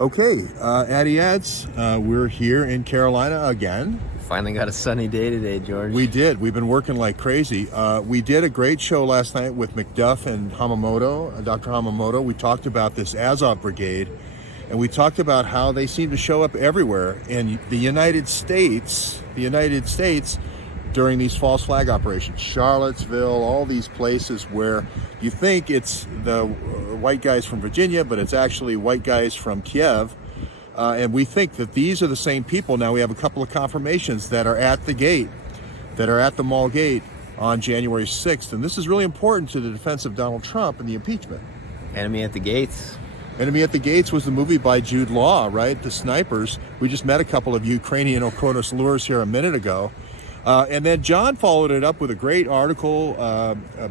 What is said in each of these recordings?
Okay, Addy Ads, we're here in Carolina again. Finally got a sunny day today, George. We did. We've been working like crazy. We did a great show last night with McDuff and Hamamoto, Dr. Hamamoto. We talked about this Azov Brigade, and we talked about how they seem to show up everywhere in the United States. During these false flag operations, Charlottesville, all these places where you think it's the white guys from Virginia, but it's actually white guys from Kiev. And we think that these are the same people. Now we have a couple of confirmations that are at the gate, that are at the mall gate on January 6th. And this is really important to the defense of Donald Trump and the impeachment. Enemy at the Gates. Enemy at the Gates was the movie by Jude Law, right? The snipers. We just met a couple of Ukrainian connoisseurs here a minute ago. And then John followed it up with a great article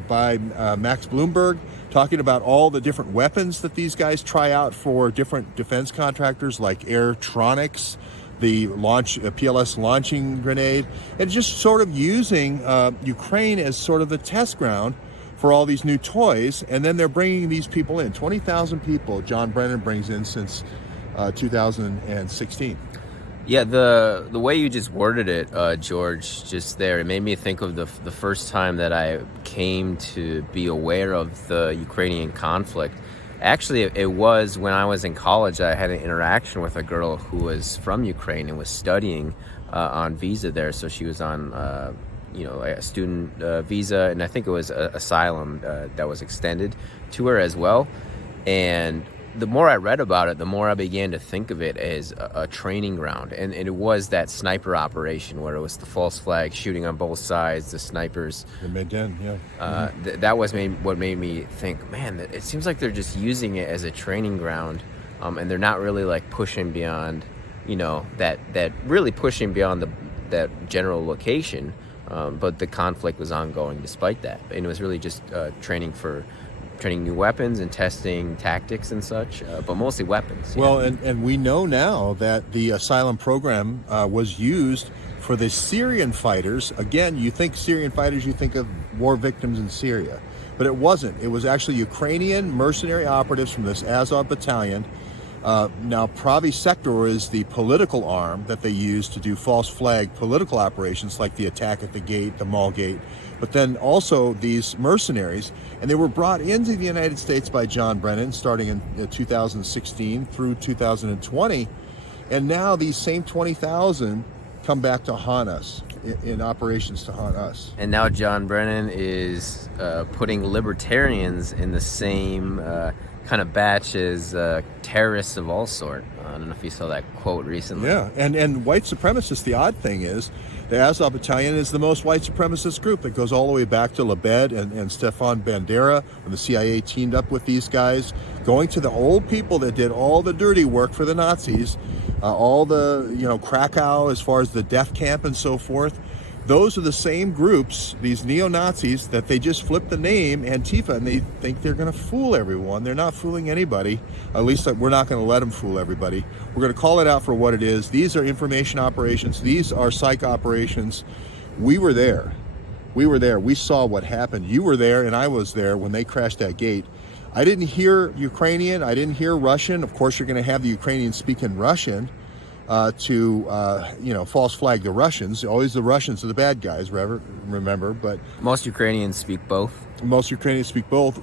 by Max Bloomberg talking about all the different weapons that these guys try out for different defense contractors like Airtronics, the PLS launching grenade, and just sort of using Ukraine as sort of the test ground for all these new toys. And then they're bringing these people in. 20,000 people John Brennan brings in since 2016. Yeah, the way you just worded it, George, just there, it made me think of the first time that I came to be aware of the Ukrainian conflict. Actually, it was when I was in college. I had an interaction with a girl who was from Ukraine and was studying on visa there. So she was on, a student visa, and I think it was asylum that was extended to her as well. And the more I read about it, the more I began to think of it as a training ground. And it was that sniper operation where it was the false flag shooting on both sides, the snipers. The mid-den, yeah. That was what made me think, man, it seems like they're just using it as a training ground. And they're not really like pushing beyond, that really pushing beyond that general location. But the conflict was ongoing despite that. And it was really just training new weapons and testing tactics and such, but mostly weapons. Well, and we know now that the asylum program was used for the Syrian fighters. Again, you think Syrian fighters, you think of war victims in Syria, but it wasn't. It was actually Ukrainian mercenary operatives from this Azov battalion. Now, Pravi Sector is the political arm that they use to do false flag political operations like the attack at the gate, the mall gate, but then also these mercenaries. And they were brought into the United States by John Brennan starting in 2016 through 2020. And now these same 20,000 come back to haunt us, in operations to haunt us. And now John Brennan is putting libertarians in the same kind of batch as terrorists of all sort. I don't know if you saw that quote recently. Yeah, and white supremacists, the odd thing is, the Azov Battalion is the most white supremacist group. It goes all the way back to Lebed and Stefan Bandera, when the CIA teamed up with these guys, going to the old people that did all the dirty work for the Nazis, all the, Krakow as far as the death camp and so forth. Those are the same groups, these neo-Nazis, that they just flip the name Antifa, and they think they're going to fool everyone. They're not fooling anybody. At least we're not going to let them fool everybody. We're going to call it out for what it is. These are information operations. These are psych operations. We were there. We saw what happened. You were there, and I was there when they crashed that gate. I didn't hear Ukrainian. I didn't hear Russian. Of course, you're going to have the Ukrainians speak in Russian. To false flag the Russians. Always the Russians are the bad guys, remember, but most Ukrainians speak both.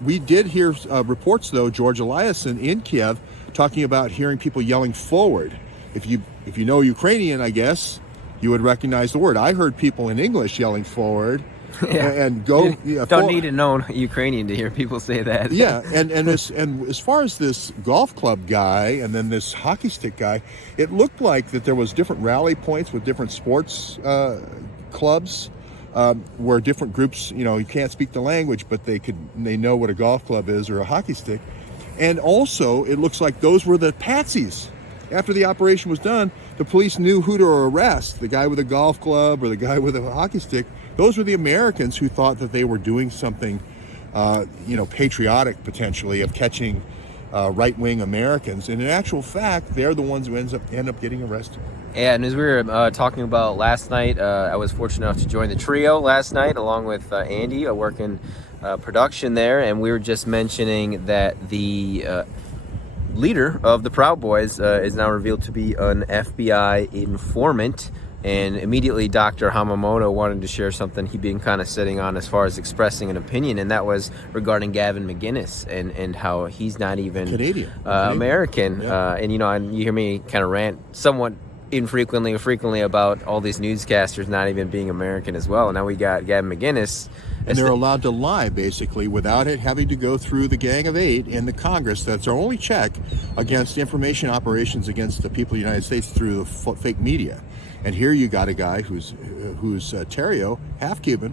We did hear reports, though, George Eliasson in Kiev talking about hearing people yelling forward. If you know Ukrainian, I guess you would recognize the word. I heard people in English yelling forward. Yeah. And go. Don't need to know Ukrainian to hear people say that. Yeah, and as far as this golf club guy and then this hockey stick guy, it looked like that there was different rally points with different sports clubs where different groups. You can't speak the language, but they know what a golf club is or a hockey stick, and also it looks like those were the patsies. After the operation was done, the police knew who to arrest, the guy with a golf club or the guy with a hockey stick. Those were the Americans who thought that they were doing something, patriotic potentially, of catching right-wing Americans. And in actual fact, they're the ones who end up getting arrested. And as we were talking about last night, I was fortunate enough to join the trio last night along with Andy, working production there, and we were just mentioning that the leader of the Proud Boys is now revealed to be an FBI informant. And immediately Dr. Hamamoto wanted to share something he'd been kind of sitting on as far as expressing an opinion, and that was regarding Gavin McInnes and how he's not even Canadian. American. Yeah. And you hear me kind of rant somewhat infrequently or frequently about all these newscasters not even being American as well. And now we got Gavin McInnes. And they're allowed to lie, basically, without it having to go through the Gang of Eight in the Congress. That's our only check against information operations against the people of the United States through the fake media. And here you got a guy who's Terrio, half Cuban,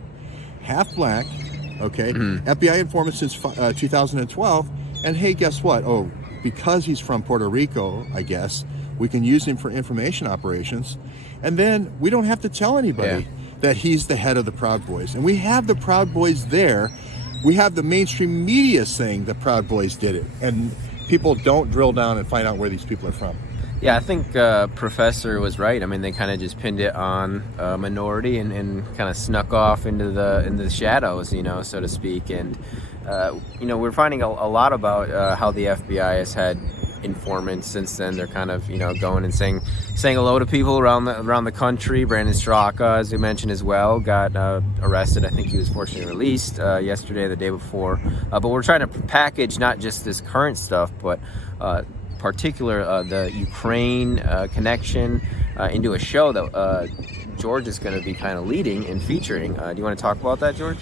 half black, okay? FBI informant since 2012. And hey, guess what? Oh, because he's from Puerto Rico, I guess, we can use him for information operations. And then we don't have to tell anybody that he's the head of the Proud Boys. And we have the Proud Boys there. We have the mainstream media saying the Proud Boys did it. And people don't drill down and find out where these people are from. Yeah, I think Professor was right. I mean, they kind of just pinned it on a minority and kind of snuck off into the shadows, so to speak. And we're finding a lot about how the FBI has had informants since then. They're kind of going and saying hello to people around the country. Brandon Straka, as we mentioned as well, got arrested. I think he was fortunately released yesterday, the day before. But we're trying to package not just this current stuff, but particular the Ukraine connection into a show that George is going to be kind of leading and featuring. Do you want to talk about that, George?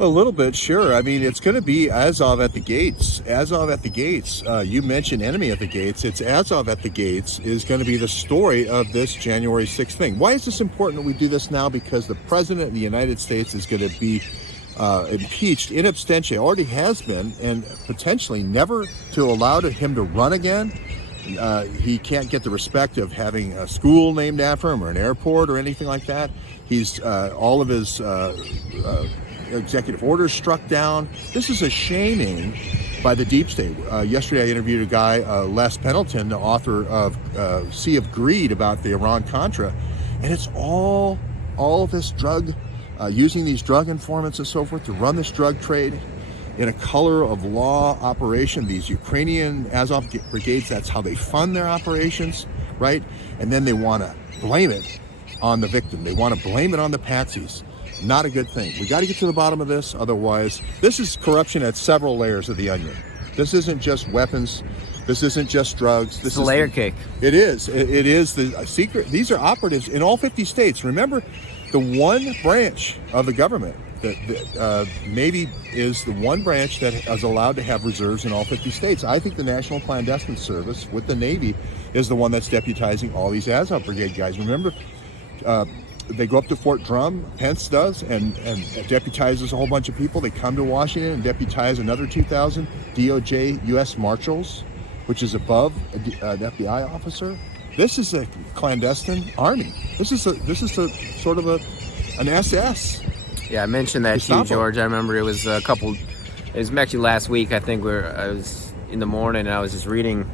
A little bit, sure. I mean, it's going to be Azov at the Gates. Azov at the Gates. You mentioned Enemy at the Gates. It's Azov at the Gates is going to be the story of this January 6th thing. Why is this important that we do this now? Because the President of the United States is going to be impeached in absentia, already has been, and potentially never to allow him to run again. He can't get the respect of having a school named after him or an airport or anything like that. He's all of his executive orders struck down. This is a shaming by the deep state. Yesterday I interviewed a guy, Les Pendleton, the author of Sea of Greed, about the Iran-Contra, and it's all of this drug, using these drug informants and so forth to run this drug trade in a color of law operation. These Ukrainian Azov brigades, that's how they fund their operations, right? And then they want to blame it on the victim. They want to blame it on the patsies. Not a good thing. We got to get to the bottom of this. Otherwise, this is corruption at several layers of the onion. This isn't just weapons. This isn't just drugs. This is a layer cake. It is. It is the secret. These are operatives in all 50 states. Remember, the one branch of the government that maybe is the one branch that is allowed to have reserves in all 50 states. I think the National Clandestine Service with the Navy is the one that's deputizing all these Azov Brigade guys. Remember, they go up to Fort Drum, Pence does, and deputizes a whole bunch of people. They come to Washington and deputize another 2,000 DOJ U.S. Marshals, which is above an FBI officer. This is a clandestine army. This is a sort of an SS. Yeah, I mentioned that to you, George. I remember it was it was actually last week, I think, where I was in the morning and I was just reading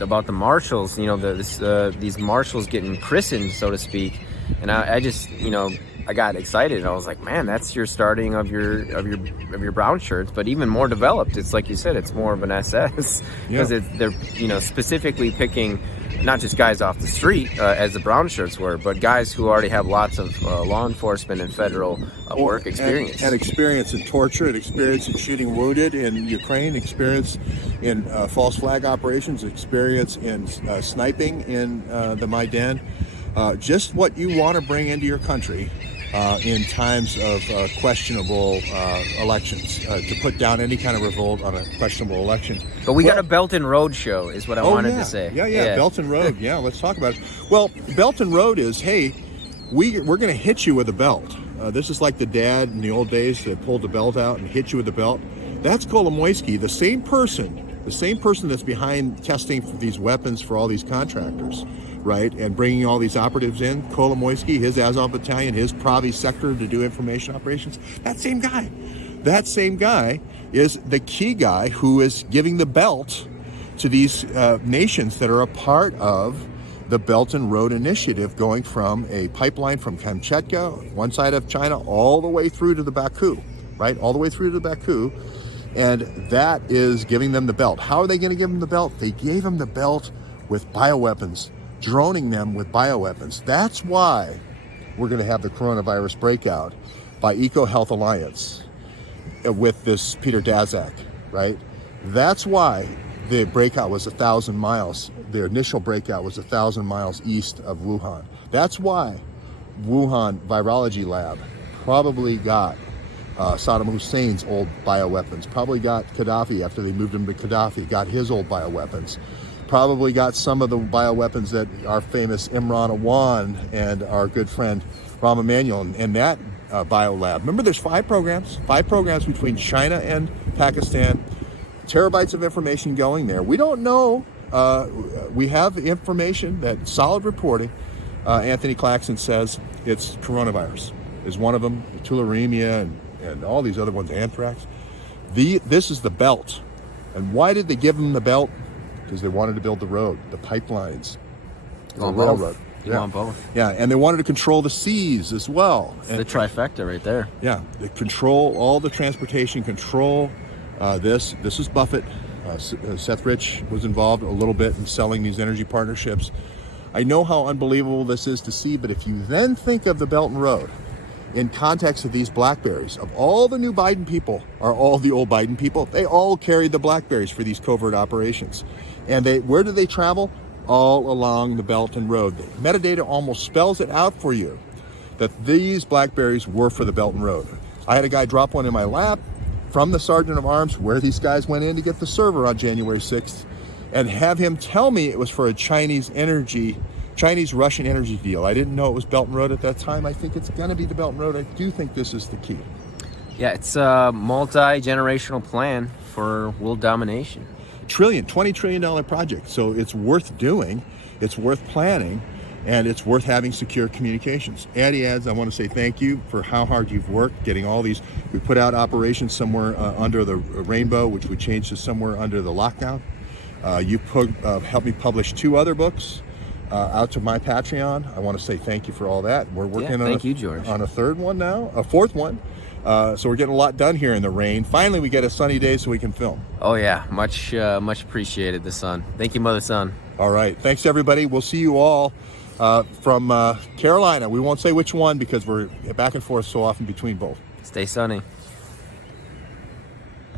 about the marshals, these marshals getting christened, so to speak. And I just, I got excited. I was like, man, that's your starting of your brown shirts, but even more developed. It's like you said, it's more of an SS because they're specifically picking not just guys off the street as the brown shirts were, but guys who already have lots of law enforcement and federal work experience. And experience in torture, and experience in shooting wounded in Ukraine, experience in false flag operations, experience in sniping in the Maidan. Just what you want to bring into your country in times of questionable elections, to put down any kind of revolt on a questionable election. But we got a Belt and Road show is what I wanted to say. Yeah, Belt and Road. Yeah, let's talk about it. Well, Belt and Road is, hey, we're going to hit you with a belt. This is like the dad in the old days that pulled the belt out and hit you with the belt. That's Kolomoisky, the same person that's behind testing for these weapons for all these contractors, right? And bringing all these operatives in. Kolomoisky, his Azov battalion, his Pravi sector to do information operations. That same guy is the key guy who is giving the belt to these nations that are a part of the Belt and Road Initiative, going from a pipeline from Kamchatka, one side of China, all the way through to the Baku, right? All the way through to the Baku. And that is giving them the belt. How are they going to give them the belt? They gave them the belt with bioweapons, droning them with bioweapons. That's why we're going to have the coronavirus breakout by EcoHealth Alliance with this Peter Daszak, right? That's why the breakout was 1,000 miles. The initial breakout was 1,000 miles east of Wuhan. That's why Wuhan Virology Lab probably got Saddam Hussein's old bioweapons, probably got Gaddafi after they moved him to Gaddafi, got his old bioweapons, probably got some of the bioweapons that our famous Imran Awan and our good friend Rahm Emanuel and that biolab. Remember, there's 5 programs between China and Pakistan, terabytes of information going there. We don't know. We have information that solid reporting. Anthony Claxton says it's coronavirus is one of them, tularemia and all these other ones, anthrax. This is the belt. And why did they give them the belt? Because they wanted to build the road, the pipelines, the railroad. You want both. Yeah, and they wanted to control the seas as well. The trifecta right there. Yeah, they control all the transportation, control this. This is Buffett. Seth Rich was involved a little bit in selling these energy partnerships. I know how unbelievable this is to see, but if you then think of the Belt and Road in context of these Blackberries, of all the new Biden people are all the old Biden people, they all carried the Blackberries for these covert operations. And where do they travel? All along the Belt and Road. The metadata almost spells it out for you that these Blackberries were for the Belt and Road. I had a guy drop one in my lap from the Sergeant of Arms where these guys went in to get the server on January 6th and have him tell me it was for a Chinese-Russian energy deal. I didn't know it was Belt and Road at that time. I think it's going to be the Belt and Road. I do think this is the key. Yeah, it's a multi-generational plan for world domination. $20 trillion project. So it's worth doing, it's worth planning, and it's worth having secure communications. Addy Ads, I want to say thank you for how hard you've worked getting all these. We put out operations somewhere under the rainbow, which we changed to somewhere under the lockdown. You helped me publish 2 other books out to my Patreon. I want to say thank you for all that. We're working on a 3rd one now, a 4th one. So we're getting a lot done here in the rain. Finally, we get a sunny day so we can film. Oh yeah, much appreciated, the sun. Thank you, Mother Sun. All right, thanks everybody. We'll see you all from Carolina. We won't say which one because we're back and forth so often between both. Stay sunny.